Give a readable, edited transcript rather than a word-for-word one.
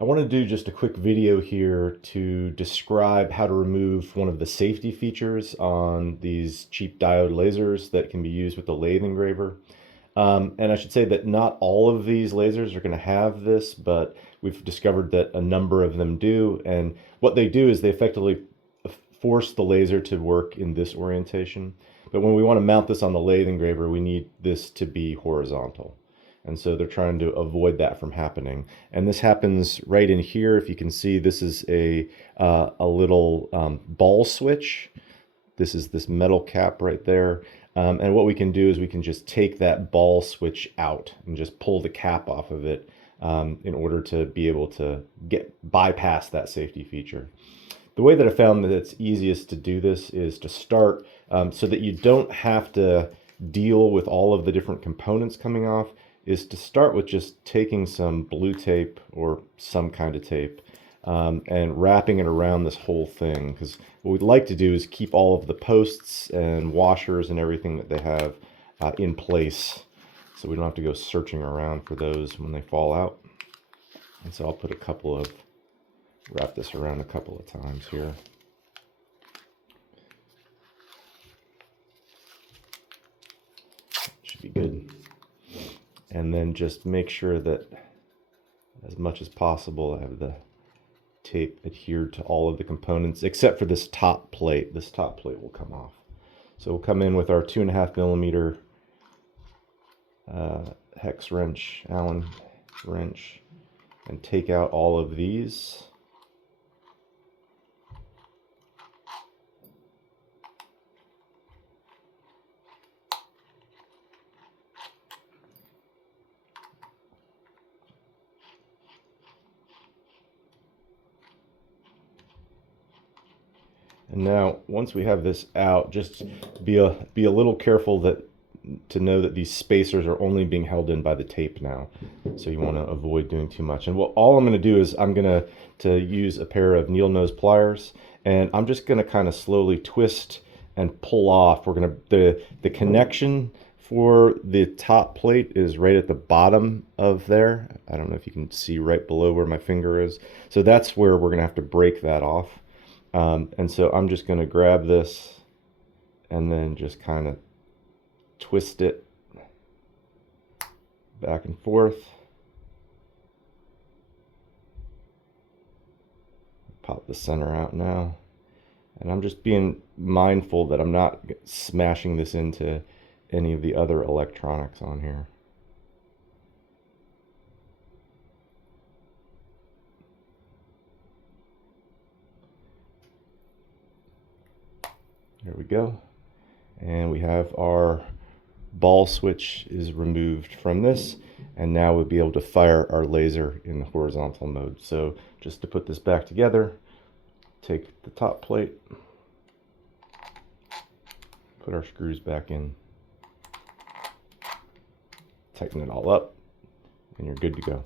I want to do just a quick video here to describe how to remove one of the safety features on these cheap diode lasers that can be used with the LatheEngraver. And I should say that not all of these lasers are going to have this, but we've discovered that a number of them do. And what they do is they effectively force the laser to work in this orientation. But when we want to mount this on the LatheEngraver, we need this to be horizontal. And so they're trying to avoid that from happening. And this happens right in here. If you can see, this is a little ball switch. This is this metal cap right there. And what we can do is we can just take that ball switch out and just pull the cap off of it in order to be able to bypass that safety feature. The way that I found that it's easiest to do this is to start so that you don't have to deal with all of the different components coming off, is to start with just taking some blue tape or some kind of tape and wrapping it around this whole thing, because what we'd like to do is keep all of the posts and washers and everything that they have in place, so we don't have to go searching around for those when they fall out. And so I'll put wrap this around a couple of times here. Should be good. And then just make sure that as much as possible I have the tape adhered to all of the components except for this top plate. This top plate will come off. So we'll come in with our 2.5 millimeter hex wrench, Allen wrench, and take out all of these. And now, once we have this out, just be a little careful to know that these spacers are only being held in by the tape now. So you want to avoid doing too much. And all I'm going to do is I'm going to use a pair of needle nose pliers, and I'm just going to kind of slowly twist and pull off. We're going to the connection for the top plate is right at the bottom of there. I don't know if you can see right below where my finger is. So that's where we're going to have to break that off. And so I'm just going to grab this and then just kind of twist it back and forth. Pop the center out now. And I'm just being mindful that I'm not smashing this into any of the other electronics on here. There we go. And we have our ball switch is removed from this, and now we'll be able to fire our laser in the horizontal mode. So just to put this back together, take the top plate, put our screws back in, tighten it all up, and you're good to go.